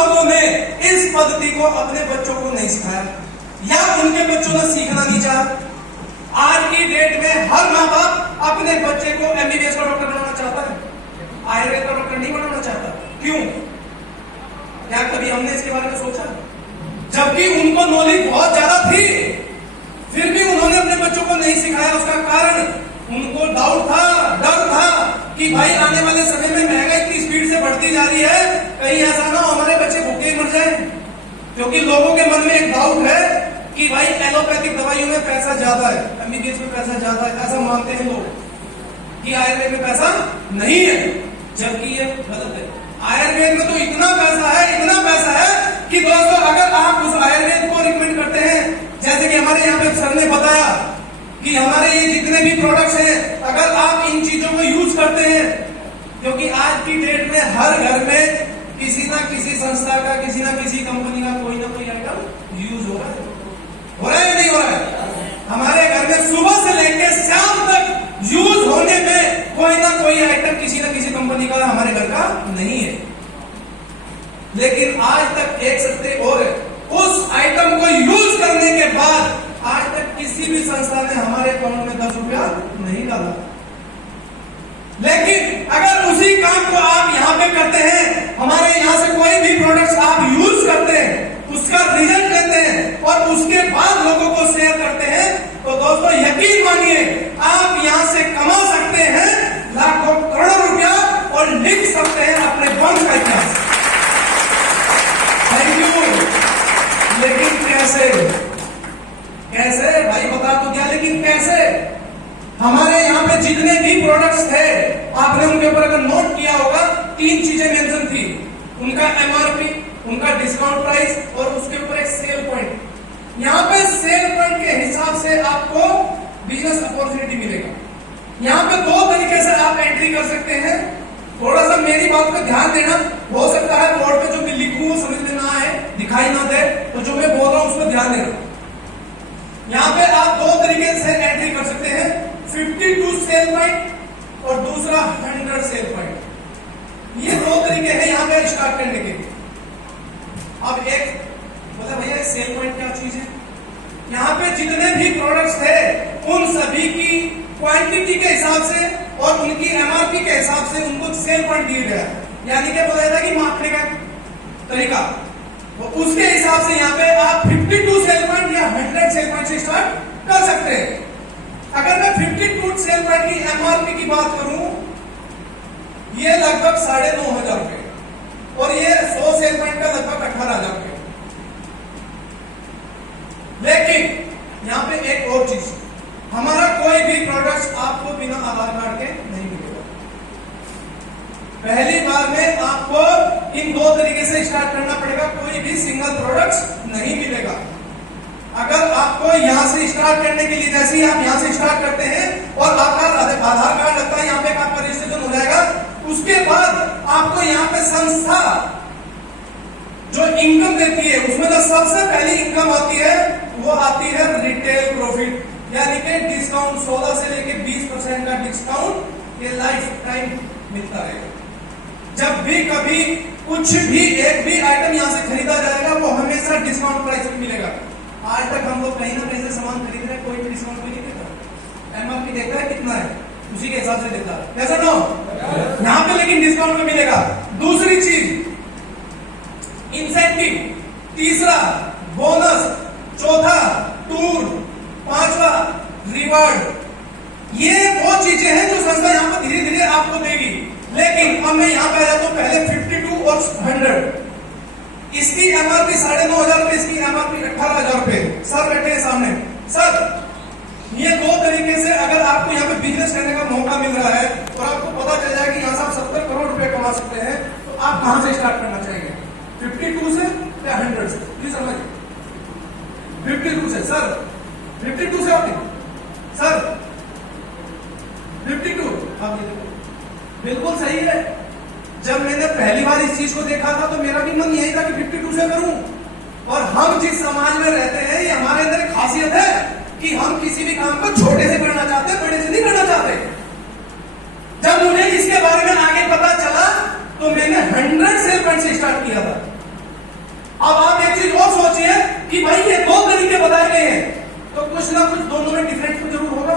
लोगों ने इस पद्धति को अपने बच्चों को नहीं सिखाया या उनके बच्चों ने सीखना नहीं चाहा। आज की डेट में हर माँ बाप अपने बच्चे को एमबीबीएस का डॉक्टर बनाना चाहता है, आयुर्वेद का डॉक्टर नहीं बनाना चाहता। क्यों? क्या कभी हमने इसके बारे में सोचा? जबकि उनको नॉलेज बहुत ज्यादा थी, फिर भी उन्होंने अपने बच्चों को नहीं सिखाया। उसका कारण उनको डाउट था, डर था कि भाई आने वाले समय में महंगाई इतनी स्पीड से बढ़ती जा रही है, कहीं ऐसा ना हो हमारे बच्चे भूखे मर जाए। क्योंकि लोगों के मन में एक डाउट है कि भाई एलोपैथिक दवाइयों में पैसा ज्यादा है, एमबीबीएस में पैसा ज्यादा है, ऐसा मानते हैं लोग कि आयुर्वेद में पैसा नहीं है, जबकि ये गलत है। आयुर्वेद में तो इतना पैसा है कि दोस्तों अगर आप उस आयुर्वेद को रिकमेंड करते हैं, जैसे कि हमारे यहाँ पे सर ने बताया कि हमारे ये जितने भी प्रोडक्ट्स हैं, अगर आप इन चीजों को यूज करते हैं, क्योंकि आज की डेट में हर घर में किसी ना किसी संस्था का, किसी ना किसी कंपनी का कोई ना कोई आइटम यूज हो रहा है या नहीं हो रहा है? हमारे घर में सुबह से लेकर शाम तक यूज होने में कोई ना कोई आइटम किसी ना किसी कंपनी का हमारे घर का नहीं है। लेकिन आज तक एक सत्य और है, उस आइटम को यूज करने के बाद आज तक किसी भी संस्था ने हमारे अकाउंट में 10 रुपया नहीं डाला। लेकिन अगर उसी काम को आप यहाँ पे करते हैं, हमारे यहाँ से कोई भी प्रोडक्ट्स आप यूज करते हैं, उसका रिजल्ट लेते हैं और उसके बाद लोगों को शेयर करते हैं, तो दोस्तों यकीन मानिए आप यहाँ से कमा सकते हैं लाखों करोड़ों रुपया और लिख सकते हैं अपने वंश का इतिहास। Thank you. लेकिन कैसे भाई बता तो क्या, लेकिन कैसे? हमारे यहाँ पे जितने भी प्रोडक्ट्स थे, आपने उनके ऊपर अगर नोट किया होगा 3 चीजें मेंशन थी, उनका एमआरपी, उनका डिस्काउंट प्राइस और उसके ऊपर एक सेल पॉइंट। यहाँ पे सेल पॉइंट के हिसाब से आपको बिजनेस अपॉर्चुनिटी मिलेगा। यहाँ पे 2 तरीके से आप एंट्री कर सकते हैं। थोड़ा सा मेरी बात पे ध्यान देना, हो सकता है बोर्ड पे जो मैं लिखूं वो समझ में ना आए, दिखाई ना दे, तो जो मैं बोल रहा हूं उस पर ध्यान देना। यहाँ पे आप 2 तरीके से एंट्री कर सकते हैं, 52 सेल पॉइंट और दूसरा 100 सेल पॉइंट। ये 2 तरीके हैं यहाँ पे स्टार्ट करने के। अब एक बोला भैया सेल पॉइंट क्या चीज है? यहाँ पे जितने भी प्रोडक्ट्स थे उन सभी की क्वांटिटी के हिसाब से और उनकी एमआरपी के हिसाब से उनको सेल पॉइंट दिया गया, यानी क्या बताया था कि मापने का तरीका, तो उसके हिसाब से यहाँ पे आप 52 सेल पॉइंट या 100 सेल पॉइंट से स्टार्ट कर सकते हैं। अगर मैं 52 सेल पॉइंट की एमआरपी की बात करूं, ये लगभग 9,500 रुपए और ये 100 सेल पॉइंट का लगभग 18,000 रुपए। लेकिन यहाँ पे एक और चीज, हमारा कोई भी प्रोडक्ट्स आपको बिना आधार कार्ड के नहीं मिलेगा। पहली बार में आपको इन 2 तरीके से स्टार्ट करना पड़ेगा, कोई भी सिंगल प्रोडक्ट्स नहीं मिलेगा। अगर आपको यहां से स्टार्ट करने के लिए, जैसे ही आप यहां से स्टार्ट करते हैं और आपका आधार कार्ड लगता है, यहाँ पे आपका रजिस्ट्रेशन हो जाएगा, उसके बाद आपको यहाँ पे संस्था जो इनकम देती है उसमें जो सबसे पहली इनकम आती है वो आती है रिटेल प्रॉफिट, यानी कि डिस्काउंट 16 से लेकर 20% का डिस्काउंट ये लाइफ टाइम मिलता रहेगा। जब भी कभी कुछ भी एक भी आइटम यहाँ से खरीदा जाएगा वो हमेशा डिस्काउंट प्राइस में मिलेगा। आज तक हम लोग कहीं ना कहीं से सामान खरीद रहे हैं, कोई भी डिस्काउंट भी नहीं देता, एमआरपी देखता है कितना है उसी के हिसाब से देता है, ऐसा ना हो यहाँ पे, लेकिन डिस्काउंट में मिलेगा। दूसरी चीज इंसेंटिव, तीसरा बोनस, चौथा टूर, 5वां रिवार्ड। ये वो चीजें हैं जो संस्था यहाँ पर धीरे धीरे आपको देगी। लेकिन अब मैं यहाँ पे आ जाता हूँ पहले 52 और 100। इसकी एमआरपी 9,500 रुपए, इसकी एमआरपी 18,000 रुपए। सर बैठे हैं सामने। सर ये 2 तरीके से अगर आपको यहाँ पे बिजनेस करने का मौका मिल रहा है और आपको पता चल जाए कि यहाँ से आप 70 करोड़ रुपए कमा सकते हैं, तो आप कहां से स्टार्ट करना चाहेंगे? 52 से या 100 से? प्लीज समझिए। 52 से। सर 52 से आपने, सर 52, आप ये देखो बिल्कुल सही है। जब मैंने पहली बार इस चीज को देखा था तो मेरा भी मन यही था कि 52 से करूं। और हम जिस समाज में रहते हैं, ये हमारे अंदर एक खासियत है कि हम किसी भी काम को छोटे से करना चाहते हैं, बड़े से नहीं करना चाहते। जब मुझे इसके बारे में आगे पता चला तो मैंने 100 सेल पॉइंट से स्टार्ट किया था। अब आप एक चीज और सोचिए कि भाई ये दो तरीके बताए गए हैं, तो कुछ ना कुछ दोनों में डिफरेंस तो जरूर होगा।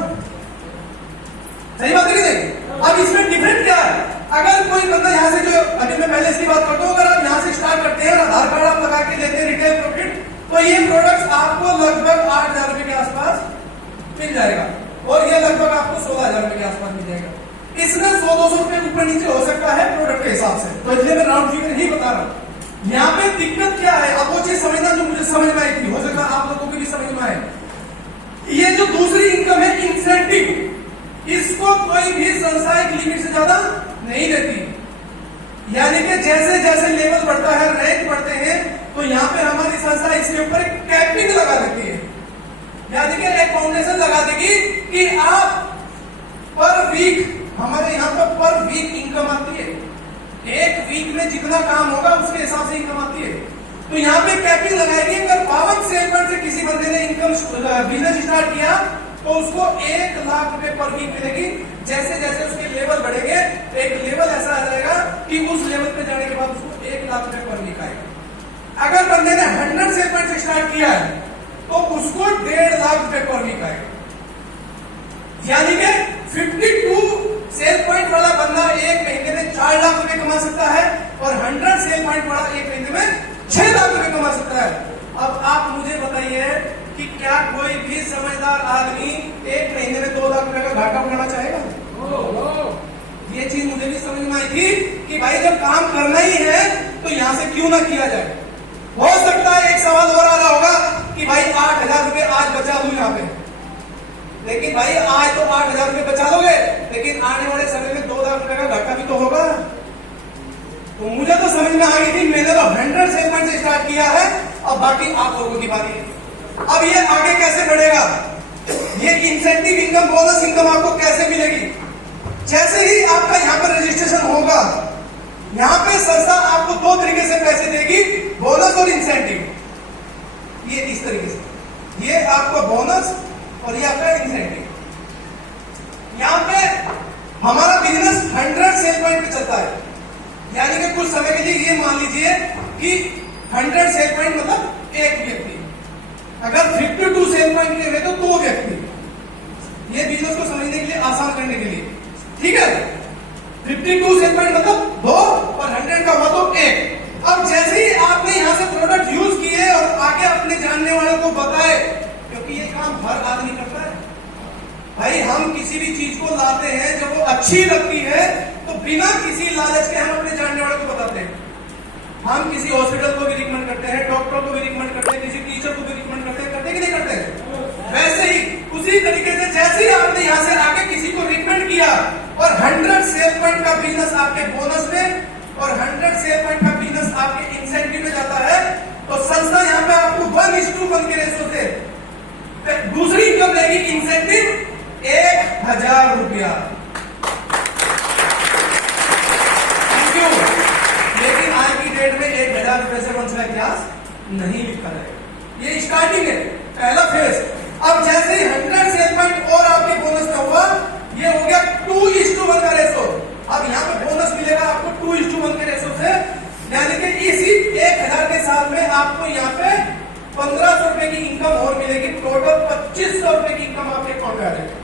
सही बात है कि नहीं? अब इसमें डिफरेंट क्या है? अगर कोई बंदा यहाँ से, जो अभी मैं पहले इसकी बात करता हूँ, अगर आप यहाँ से स्टार्ट करते हैं, आधार कार्ड आप लगा के लेते हैं रिटेल प्रॉफिट, तो ये प्रोडक्ट आपको लगभग 8,000 रुपए के आसपास मिल जाएगा, और ये लगभग आपको 16,000 रुपए के आसपास मिल जाएगा। इसमें 100-200 रुपए ऊपर नीचे हो सकता है प्रोडक्ट के हिसाब से, तो इसलिए मैं राउंड फिगर ही बता रहा हूँ। यहाँ पे दिक्कत क्या है, अब वो चीज समझना जो मुझे समझ में आई थी, हो सकता है आप लोगों को भी समझ में आए। ये जो दूसरी इनकम है इंसेंटिव, इसको कोई भी संस्था एक लिमिट से ज्यादा नहीं देती। यानी कि जैसे जैसे लेवल बढ़ता है, रैंक बढ़ते हैं, तो यहाँ पे हमारी संस्था इसके ऊपर एक कैपिंग लगा देती है, यानी कि एक फाउंडेशन लगा देगी कि आप पर वीक, हमारे यहाँ पर वीक इनकम आती है, एक वीक में जितना काम होगा उसके हिसाब से इनकम आती है। तो यहाँ पे कैपिंग लगाएगी, अगर 52 सेल पर से किसी बंदे ने इनकम बिजनेस स्टार्ट किया तो उसको 1 लाख रुपए पर वीक मिलेगी। जैसे जैसे उसके लेवल बढ़ेंगे, एक लेवल ऐसा आ जाएगा कि उस लेवल पे जाने के बाद उसको 1 लाख रुपए पर वीक आएगा। अगर बंदे ने 100 सेल पॉइंट से स्टार्ट किया है तो उसको 1.5 लाख रुपए पर वीक आएगा। यानी कि 52 सेल पॉइंट वाला बंदा एक महीने में 4 लाख रुपए कमा सकता है, और 100 सेल पॉइंट वाला एक महीने में 6 लाख रुपए कमा सकता है। अब आप मुझे बताइए कि क्या कोई भी समझदार आदमी एक महीने में 2 लाख रुपए का घाटा उठाना चाहेगा? ये चीज मुझे भी समझ में आई थी कि भाई जब काम करना ही है तो यहां से क्यों ना किया जाए। हो सकता है एक सवाल और आ रहा होगा कि भाई 8,000 रुपए आज बचा लूं यहाँ पे, लेकिन भाई आज तो 8,000 रुपए बचा लोगे, लेकिन आने वाले समय में 2 लाख रुपए का घाटा भी तो होगा। तो मुझे तो समझ में आ गई थी, मैंने तो 100 सेल पॉइंट से स्टार्ट किया है, अब बाकी आप लोगों की बारी है। अब ये आगे कैसे बढ़ेगा, ये इंसेंटिव इनकम, बोनस इनकम आपको कैसे मिलेगी? जैसे ही आपका यहाँ पर रजिस्ट्रेशन होगा, यहाँ पे संस्था आपको 2 तरीके से पैसे देगी, बोनस और इंसेंटिव। ये इस तरीके से, ये आपका बोनस और ये आपका इंसेंटिव। यहाँ पे हमारा बिजनेस 100 सेल पॉइंट पे चलता है, यानी कि कुछ समय के लिए ये मान लीजिए कि 100 सेल पॉइंट मतलब एक व्यक्ति, अगर 52 सेल पॉइंट के हुए तो 2 व्यक्ति। ये बिजनेस को समझने के लिए, आसान करने के लिए, ठीक है। 52 सेल पॉइंट मतलब 2 और 100 का हुआ तो 1। अब जैसे ही आपने यहां से प्रोडक्ट यूज किए और आगे अपने जानने वालों को बताए, क्योंकि ये काम हर आदमी करता है भाई, हम किसी भी चीज को लाते हैं जब वो अच्छी लगती है तो बिना किसी लालच के हम अपने जानने वालों को बताते हैं। हम किसी हॉस्पिटल को भी रिकमेंड करते हैं, डॉक्टर को भी रिकमेंड करते हैं, किसी टीचर को भी रिकमेंड करते हैं, करते कि नहीं करते? वैसे ही उसी तरीके से जैसे ही आपने यहाँ से आगे किसी को रिकमेंड किया और 100 सेल पॉइंट का बिजनेस आपके बोनस में और 100 सेल पॉइंट का बिजनेस आपके इंसेंटिव में जाता है, तो संस्था यहाँ पे आपको 1:1 के रेशो से दूसरी इनकम देगी, इंसेंटिव 1,000 रुपया। क्यों? लेकिन आज की डेट में 1,000 रुपए से वंश इतिहास नहीं लिखा जाएगा। ये स्टार्टिंग है, पहला फेज। अब जैसे ही 100 सेल पॉइंट और आपके बोनस का हुआ, ये हो गया 2:1 का रेशो। अब यहाँ पे बोनस मिलेगा आपको 2:1 के रेशो से, यानी कि इसी 1,000 के साथ में आपको यहाँ पे 1,500 रुपए की इनकम और मिलेगी। टोटल 2,500 रुपए की इनकम आपके अकाउंट में आ जाएगी।